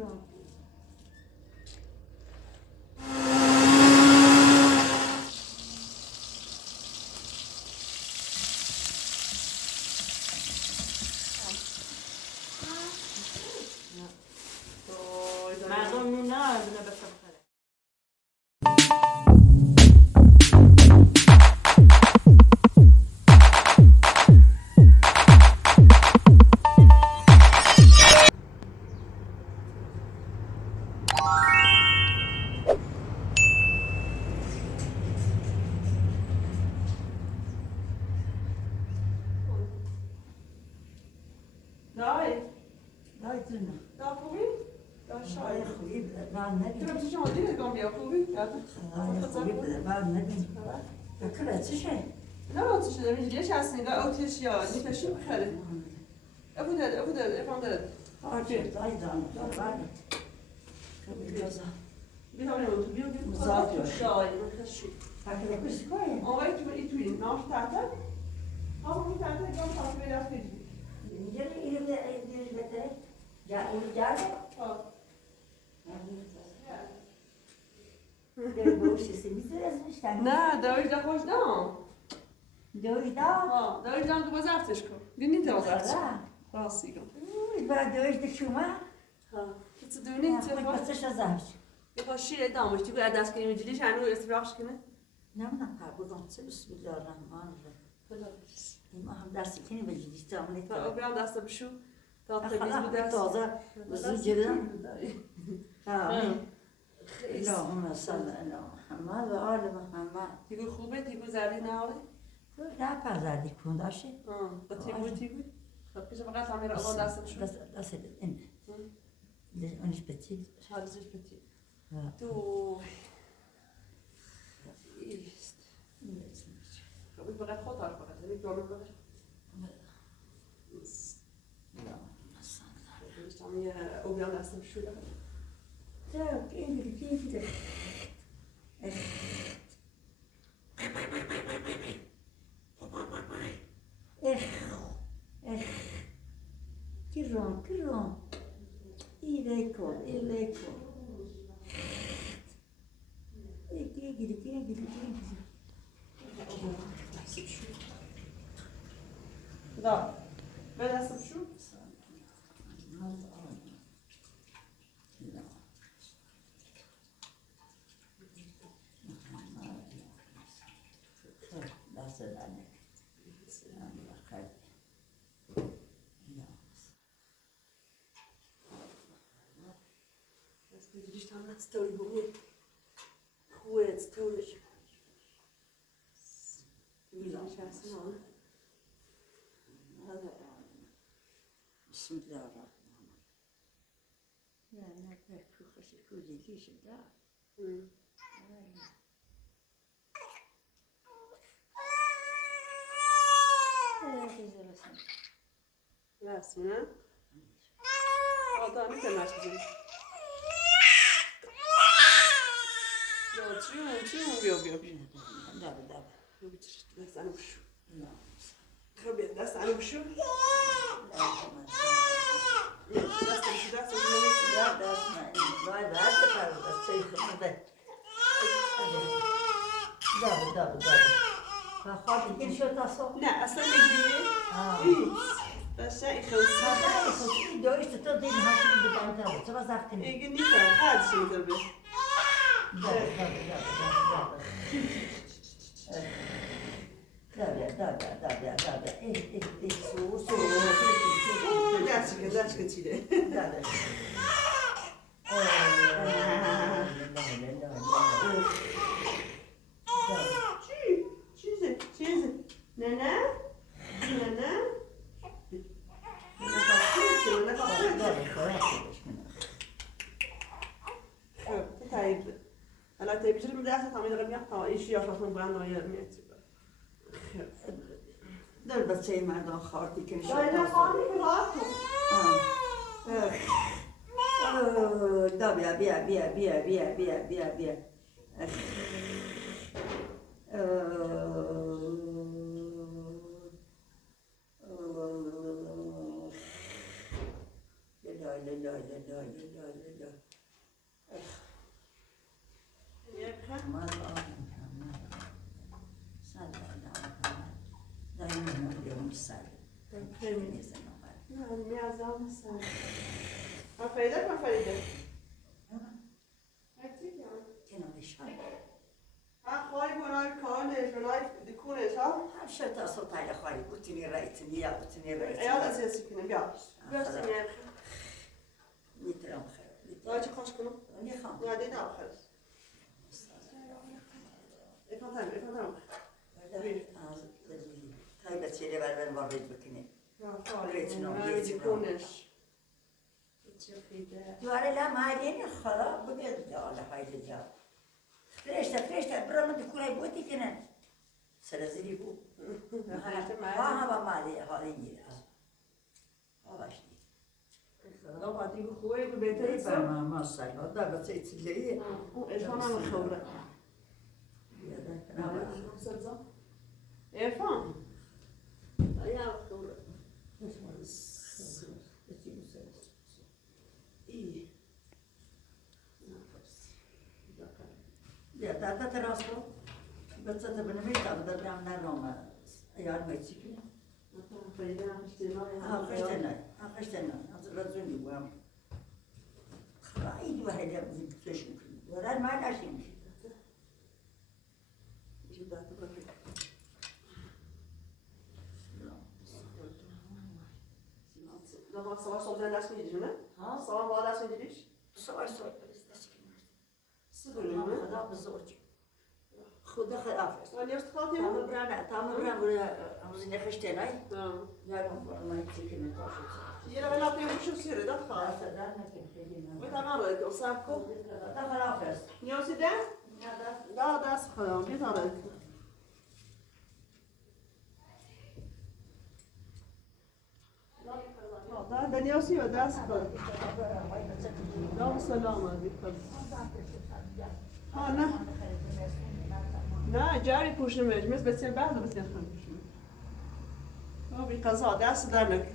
جون. مردم نه بسته بخره. دای جون. دا خوبی؟ دا شای خوبی بر ندیم. تو بچه شما دیگه گام بیا خوبی؟ خوبی بر ندیم. بکره چشه؟ نه چه شده اینجوریه هست نگاه آتش یا نیتشی بخره. ابو داد افهم داد. آجه دای جان بر. خوبی بیازا. بیا تو بیا مزاج شای بخشی. بکره کسی کاری؟ آقای تو توی ناش تحت. آقا تحت گام تحت بیاد کنی. اینجوری اینو بده. Ja, اون جاره؟ در بوشی سیمیزه از میشتن. نه داویش دا خوش دام. داویش دا؟ ها داویش دام تو باز افتش کن. بینی تو باز افتش. راستی کن. بعد داویش دشوما؟ ها. چه دونی چه باز؟ بسش ازش. یه خاشی دامش تو بعد دست کنیم جدی شنو استراحت کنه. نه پردون چه بسم الله الرحمن الرحیم. ما هم دست کنیم به جدی تاملی. تا بیام دست بشو. تا تمیز بود تازه زود جدم. اللهم صل علی محمد و آل محمد. تیگو خوبه تیگو زردی نهاره؟ تو نه پر زردی کن داشتی؟ با تیگو؟ خب پیش فقط همین رو دست بشو. دست این. اونش بتی. حالش بتی. تو ایست. خب فقط خود هاش فقط یعنی جامعه فقط. یه اوبیان دستم شده. Tak, ingrid. Kiron. Ileko. Ingrid. Da. Ben destم شو؟ Widzisz tam na stole, bo mnie chłodź, stole się. Widzisz, ja sam. بسم الله الرحمن الرحيم. لا نبكي خشي كودي ليش دا. رسمه؟ آدم میتونش بزنی. چون بیا. دب. دستانو بشو. خب دستانو بشو. نه اصلا نگیری؟ بشه این خوصی دویش تو دین هاشی بدن تو باز افتنی ایگه نیفهم هرچی میدم داشت چیده چیزه نه طيب هلا طيب بجرب من داخل تعمل رمية ايش يا فاطمه بان ويا رمية در بچه مردان خواردی که شد نه خواردی که راحت دا بیا لا لا لا لا لا لا لا. ما صلى الله على محمد. دائما اليوم السعيد. نعم يا زلمة السلام. فريدة ما فريدة؟ كنا نشهد. خواهی برای کارش برای دکونش ها؟ هر شرط اصلا تایل خواهی بودنی رایتنی یا بودنی رایتنی. ایال از یسی کنم بیاش. بیاش سمیه. میترم خیر. دای چه خوش کنم؟ میخوام. نه دیدم خیر. افهم تمام. تای بچه‌ی بر وارد بکنی. برای دکونش. دواره لا مالين خلاص بقيت على هاي الرجال فريشة برا من دكورة بوتي كنا سلازلي بو ها مالي هذه نيرة هذا شيء لو بعدين بخوي ببيتي ما صار هذا بس يتلي ايش انا الخبرة ايه فاهم يا الخبرة يا تاتا تراسو بس أنت بنمشي تبدأ بعمل نوم أيام ما تيجي خشتنا رزوني وام خرايد واحد يبغى يشوف ورا ما ناشين Sabah sabah ders mi gidiyorsun ne? Ha? Sabah ders mi gidiyorsun? صور Sıfır mı? خدا بزرگ خدا خلافه Hani yaşlı kaldı تام mı? بران ولا عاوزين نخشتناي Tamam. لا ما يتسكن نتاشر Yine ben yapıyormuşum sürü de خلاص kaldı. صدقنا كن Ve tamam öyle o sakko. ده خلافه Ne o sizde? Daha ders kalan bir tane. Daha da ne o ders kalan. Daha selam aleyküm. Ha ne? نه جاری پوشمش مثل بسیار بعد بسیار خواهد پوشمش بی قضا دست در نکن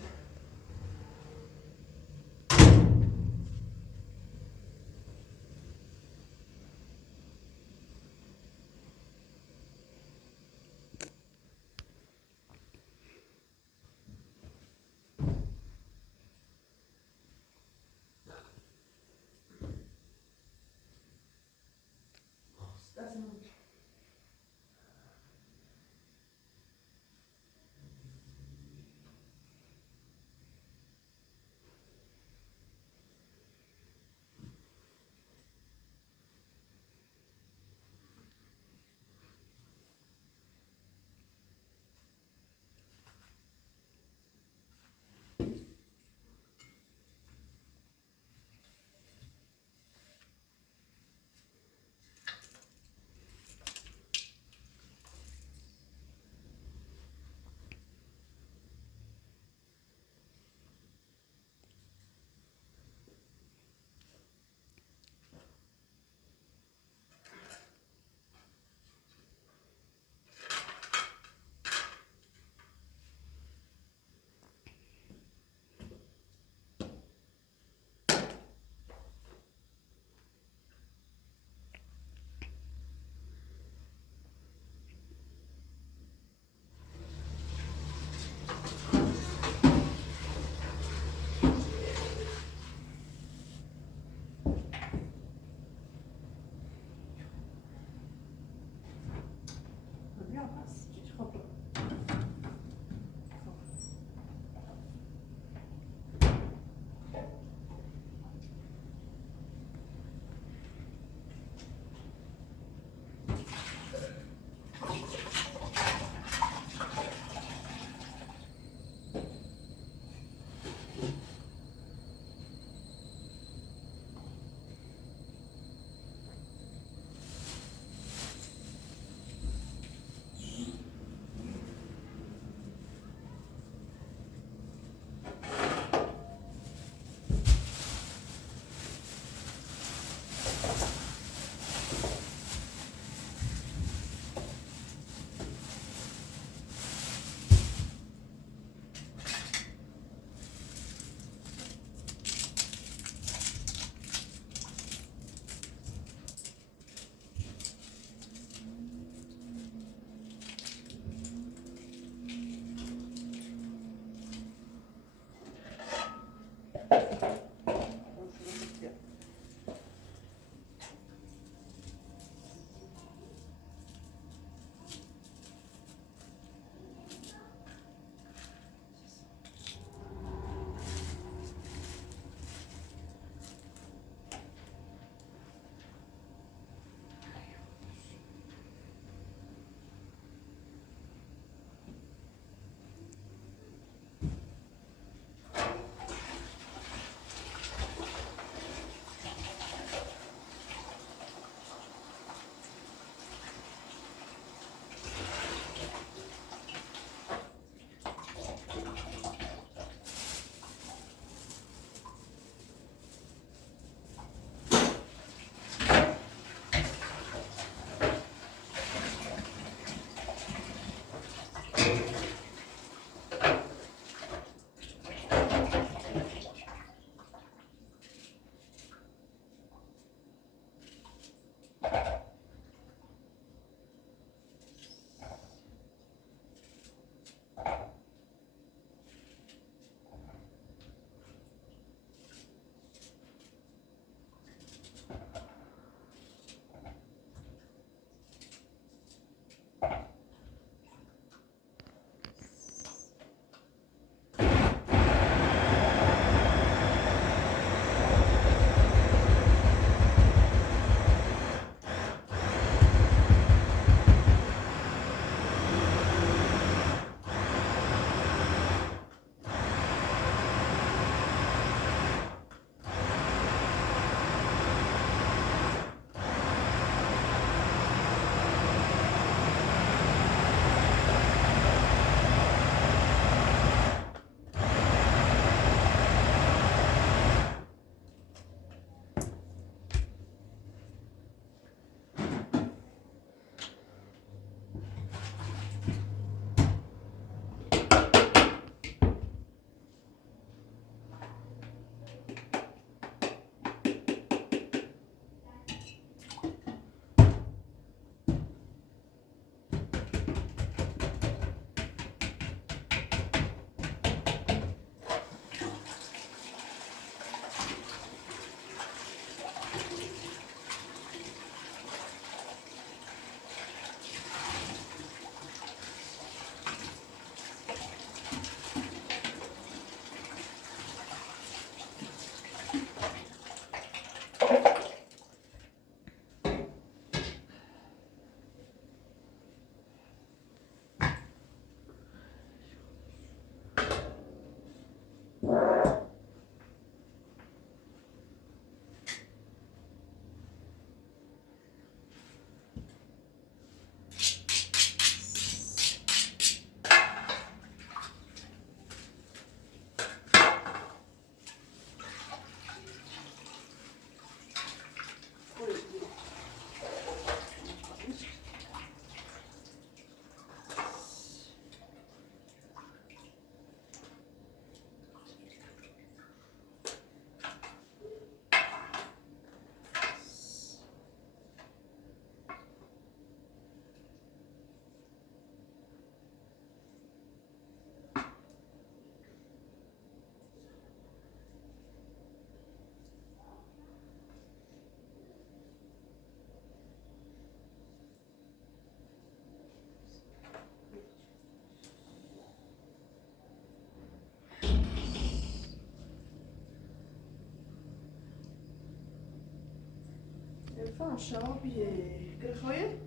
Fan şabiye. Kırıkhoye?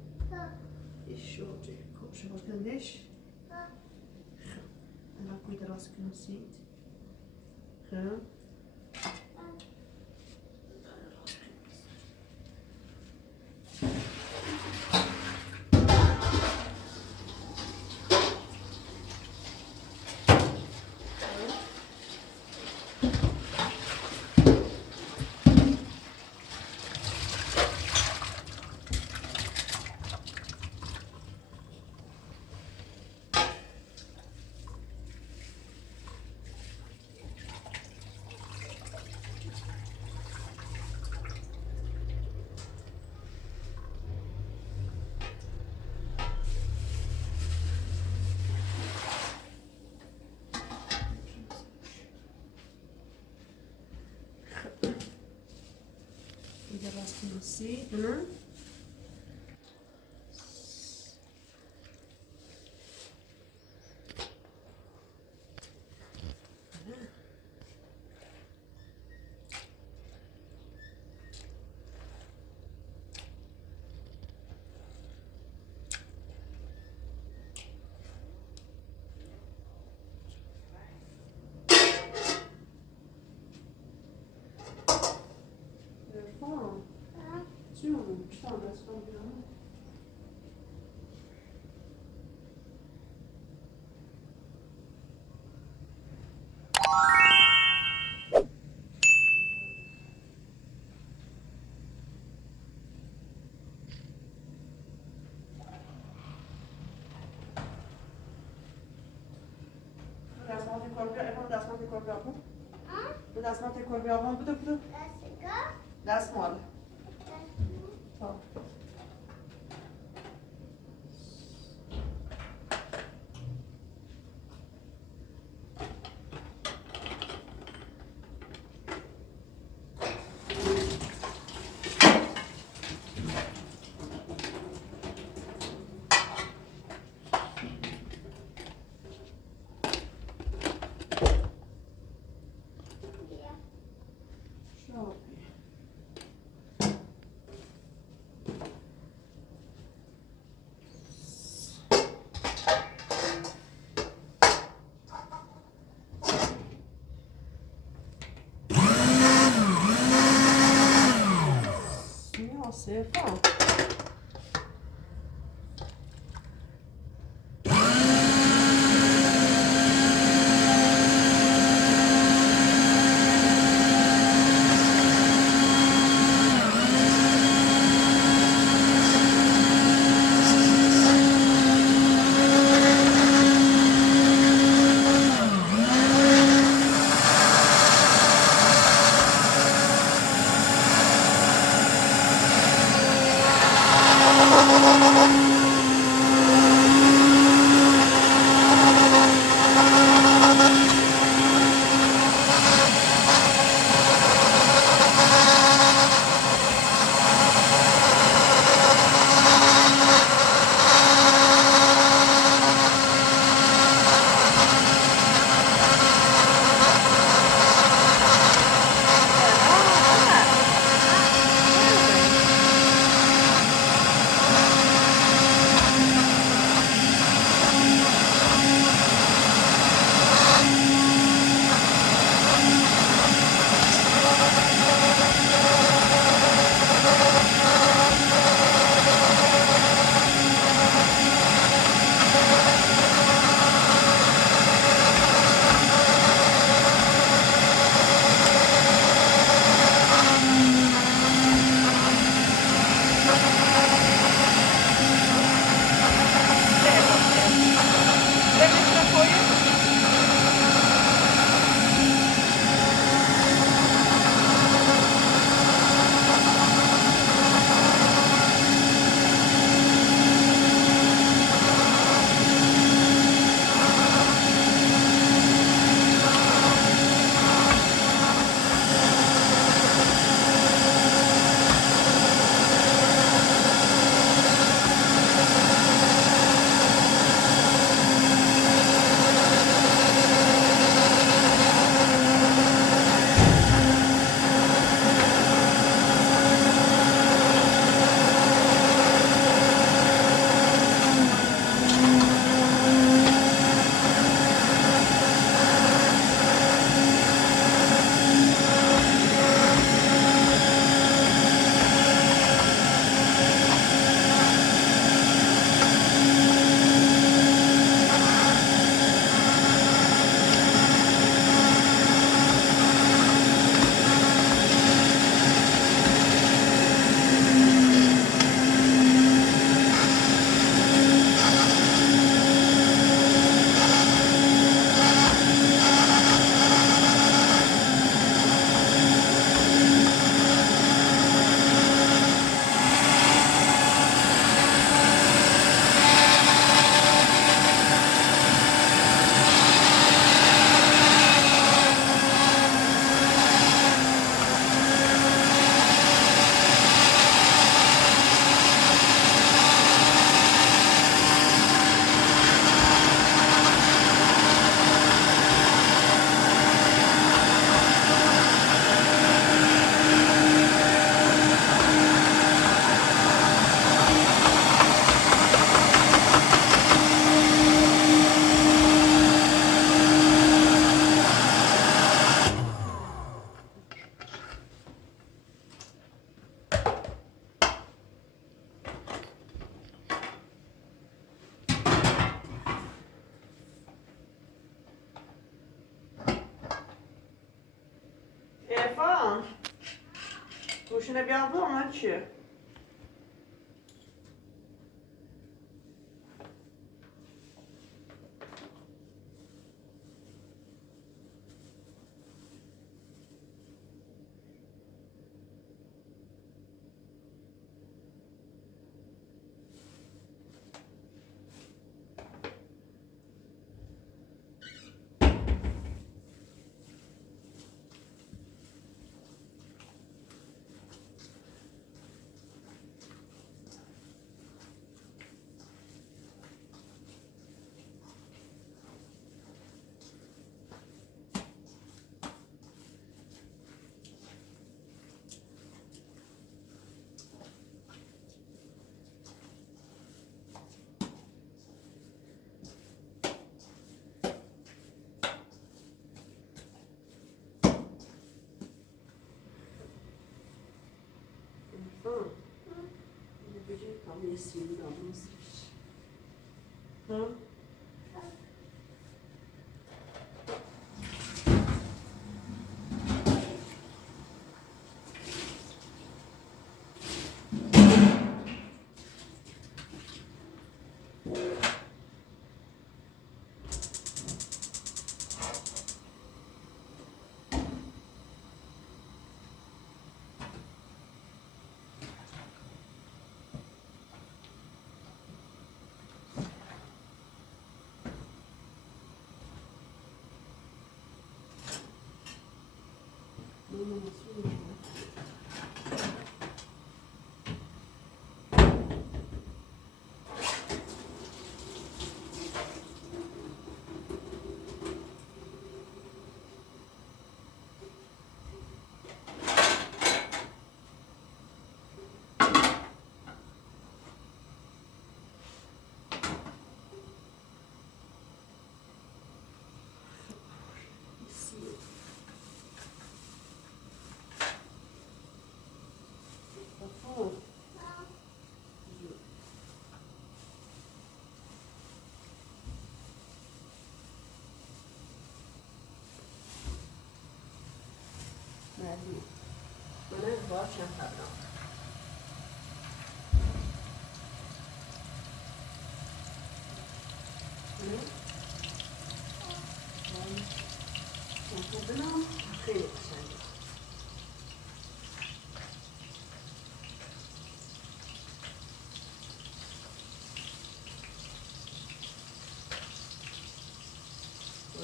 İş oldu. Komşu bakın leş. أنا كويت راسك نسيت. ها؟ إذا راسك نسيت. Fan. Tjon, stannas från början. دستمال تکرار بیا ایمان دستمال تکرار بیا بون دستمال تکرار بیا بون بودو دستمال تا ser fan. ارفان گوشینه بیام دو من چیه؟ Tam yesini de aldım. Hı? Mana var çantada. Çantada خیلی قشنگه.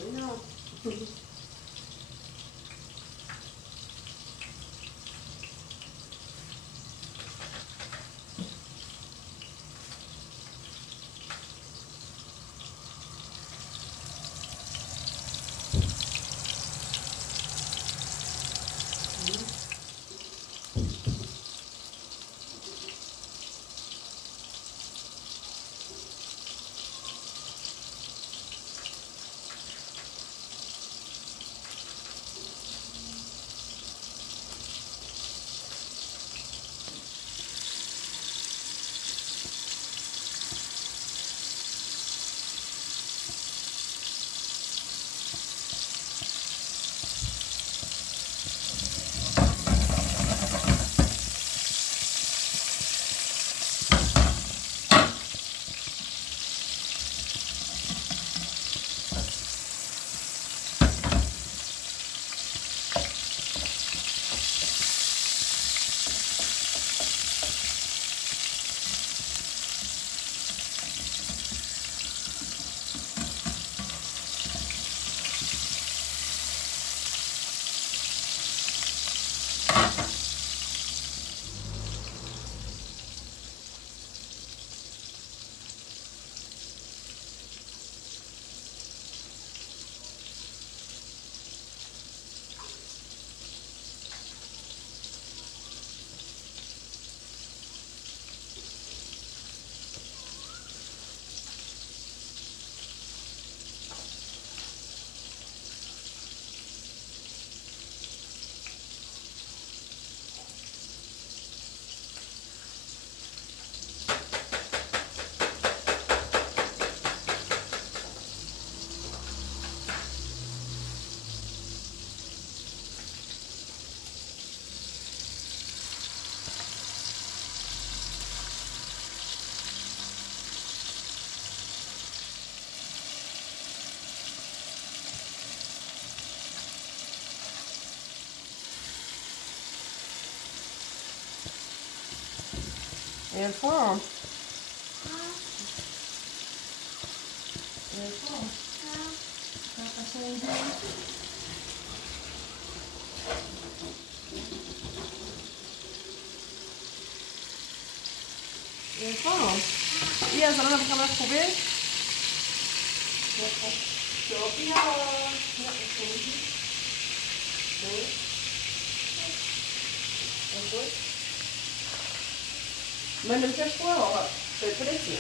اینا عرفان عرفان عرفان بیا زنانه بخوام خوبه بیا من نمیشه خواه آقا بپرسی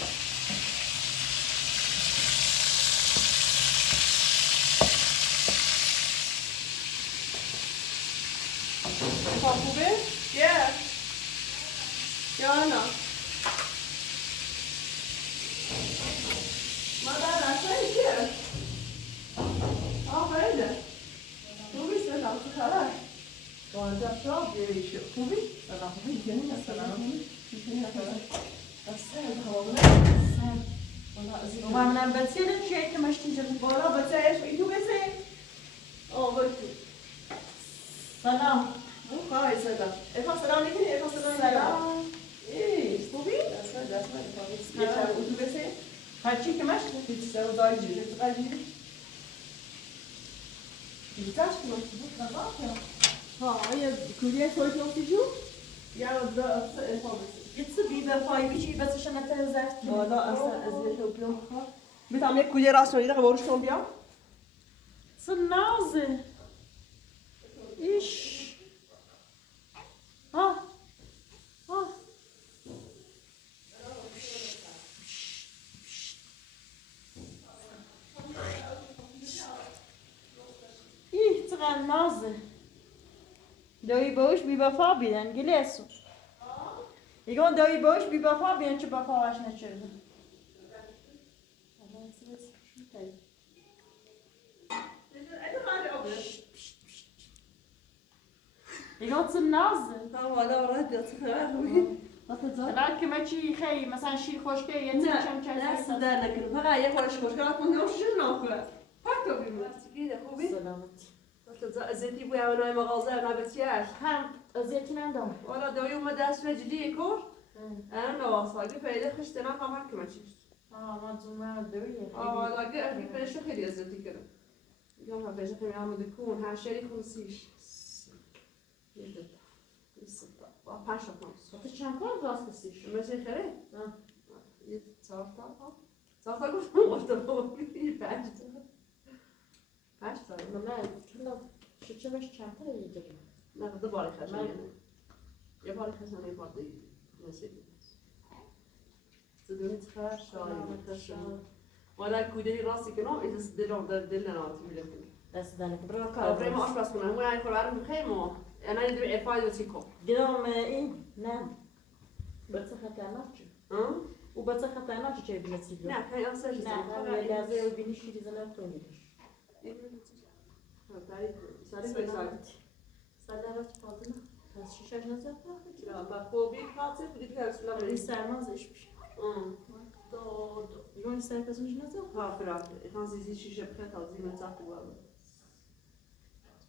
عرفان خوبه؟ بیا نه مادر اصلا چیه؟ آفرینه خوبی سلام تو خبر؟ وانجا شاب بیریشو خوبی؟ سلام خوبی کنی سلام خوبی؟ کنی خبر؟ السلام خوبه؟ السلام والله من بتسير شيء كما اشتجل والله بتسير شو انتو بتسير؟ بكتو سلام مو خاي سلام افا سلام ليكني افا سلام ايه خوبي؟ اسمع انتو بتسير؟ هاتشي كما اشتجل بتسير ودايجي بتغيري بتاعش كما اشتجل بتغيري هي كلية كويس نوتيجو؟ يا ده افا Gitsi bir defa bir şey basışına tezert. Valla asla eziyet yapıyorum. Bir tane kuye rasyon yine kavuruş son diye. Sen nazı. İş. Ha. Ha. İyi tren nazı. Doi boş bir vefa bilen gilesun. يقول داوي باش ببفا بين شو بفا واش نشرب يقول الناز هو لا ورد بعد كما شي خي مثلا شي خوشكه ينزل كم كم لا صدر لك فقط يا خوش خوشكه ما نوش ناخذ فكر بيموت كده خوبي سلامتي زيتي بويا وانا مغازه انا بتياش هم زيتي ندام ولا داوي وما داس فجدي كور انا واصله فاذا خشت انا طبعا كما تشيش ما تزوما دويه لا قال في شو خير زيتي كده يوم بيجي في عام دكون ها شري خمسيش يدد السطة وباشا خمس وتشانكون راسكسيش ماشي خير صافا قلت باش لا كنا شو باش چنتا يدري لا دباري خشن يا باري خشن يا باري نسيت تدوني تخاش ولا كودي راسي كنو إذا سدلهم دلنا ناتي ولكن بس دانك برا كار برا ما أشبه كنا هو يعني كل عارف بخيمه أنا ندري إفايد وتيكو قدام إيه نعم بتصحى تعملش وبتصحى تعملش شيء بنتيجة نعم هاي أصلا نعم هاي لازم وبيني شيء زمان تونيش سالارات فاضنا بس شيشاش نزل لا ما خوبي خاطر بدي تلبس لا سرماز ايش بشه دو يقول سركز مش نزل ها فراك كان زي شيشه بخير تازي من تحت والله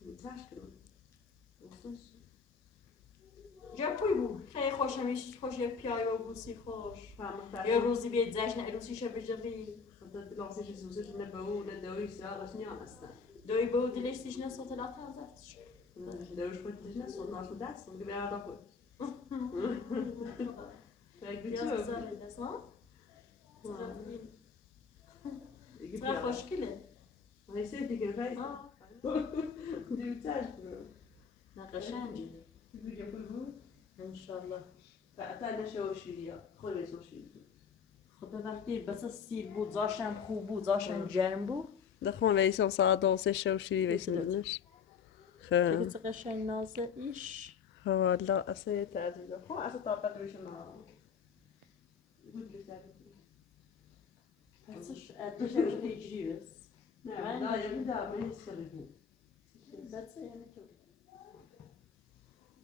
متشكل وصلش جاپوی بو خیلی خوشمیش خوشی پیای و بوسی خوش یا روزی بیاد جشن عروسی شه بجری خدت لاسش زوزش نبود دوی سیاقش نیان است دوی بود دلش نسوت لا تازتش دویش خود دلش نسوت ناش دست میگه برای آدم خود فکر چه دست ها ترا خوشگله هیچ دیگه فایز دیوتاش برو نقشنجی ویدیو بود ان شاء الله بعدا نشوشیلیا خود نشوشیلی خدا وقتی بس سیر بود زاشم خوب بود زاشم جرم بود دخون ویسم ساعت 2 شوشیلی ویسلش خیلی قشنگ نازه ایش والا اصلا تعجیله خو اصلا طاقت روش نمیارم بود لسه بسش اتش هیچی بس نه لا یه دامه سرگی بس یعنی تو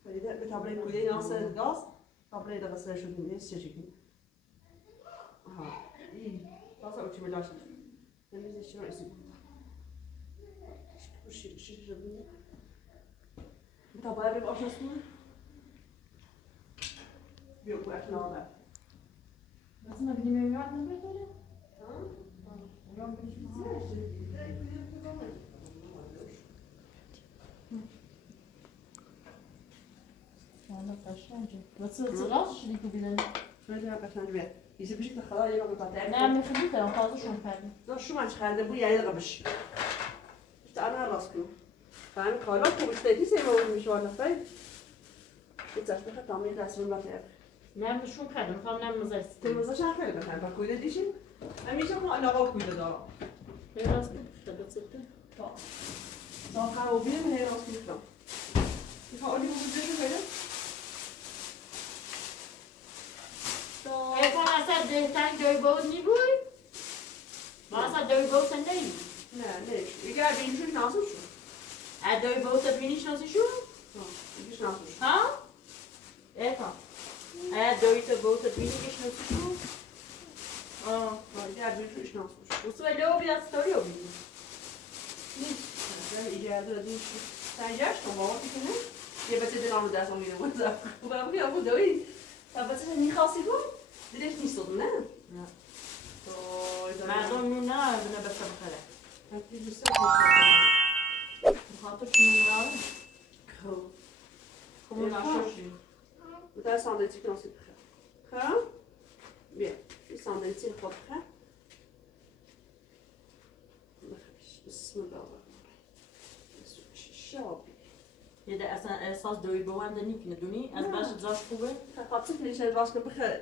فریده بتابلي كودي ناس الغاز طابلي ده غسل شو دي سيجي ها اي تاسع وتشي ملاش نمشي شنو يسوي شو جبني بتابلي بقى شو اسمه بيوقع احنا اصلا بینیم میاد نمیداره. والله قشنگه. واسه راست شدی که بیدن. شوية يا قشنج بيه. يصير بشيك تخلاه يبقى قطع. نه میخوام تا خالصشون کردم. لا شو ما خالده بو يعني رقبش. انا راسكم. فاهم خالات وبشتكي زي ما هو مش ولا فاي. بتصفح طعمي رسم البطاطا. نه مشون کردم. میخوام نه مزاج. تمزاج خیلی بهتره. با کویده دیشیم. همیشه ما علاقه کویده دارم. به راست شده سکته. تا. تا و بیم هی راست میکنم. میخوام علی بوده شو کنه. اگه اصلا دهتن جای بود نیبود. ما اصلا جای بود سندی. نه دیگه بینشون نازش شو. ادای بود بینیش نازشو؟ دیگه نازش. ها؟ ایفا. ادای تو بود بینیش نازشو؟ دیگه بینشونش نازش. واسه لو بیاد ستوری رو بیدی. نیست. اجازه دادیم. سنجش تو بابا میکنه. یه بچه دلمو دستم میده بود. و برام میگم بود دوی. بچه میخواستی بود؟ دیدش نیست نه؟ نه. مردم نه بنا بس بخره. حتی دوست خاطر شما نه. خب. خب نشوشی. بذار ساندویچی کنسل بخیر. خب؟ بیا. این ساندویچی خود بخیر. بسم الله الرحمن الرحیم. شابی. یه ده اصلا احساس دوی بوند نیکنه دونی از باش زاش خوبه. خاطر کنیش باش که بخیر.